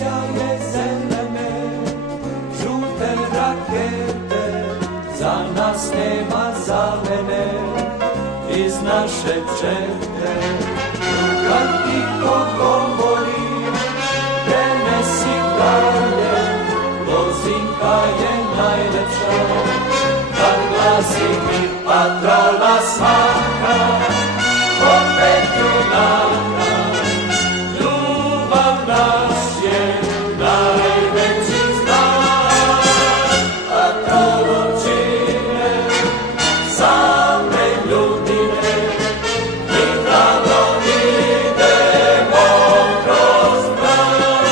sjaje zelene, žute rakete, za nas nema zamene, iz naše čete. Kad tiho govori, prenesi dalje, Lozinka je najlepša, kad glasi mi patrola svaka, opet junaka. Ljubav naš je najveći znak, patrolu čine same ljudine, mi hrabro idemo kroz mrak.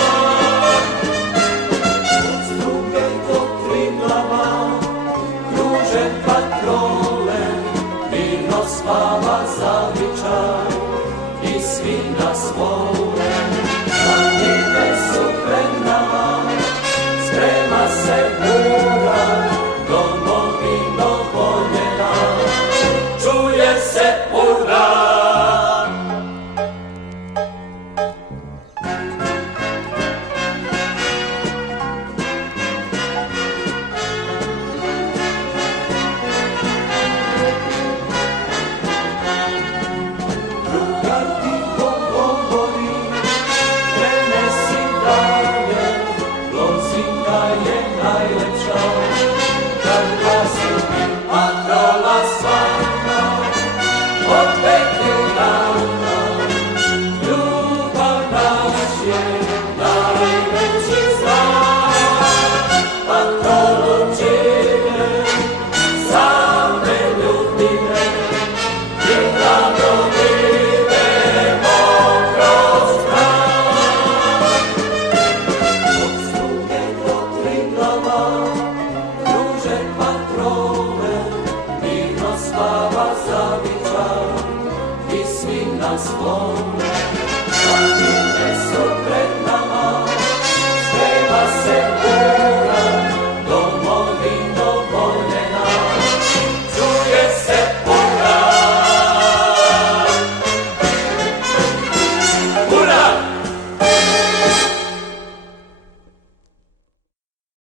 Od struge do Triglava kruže patrole, mirno spava zavičaj i svi nas vole. Planine su pred nama, sprema se bura, domovino voljena, čuje se ura. Drugar tiho govori, prenesi dalje, Lozinka je najlepša, kad glasi mi patrola svaka, opet junaka. Ljubav naš je najveći znak, patrolu čine same ljudine, mi hrabro idemo kroz mrak. Od struge do Triglava kruže patrole, mirno spava zavičaj i svi nas vole. Planine su pred nama, sprema se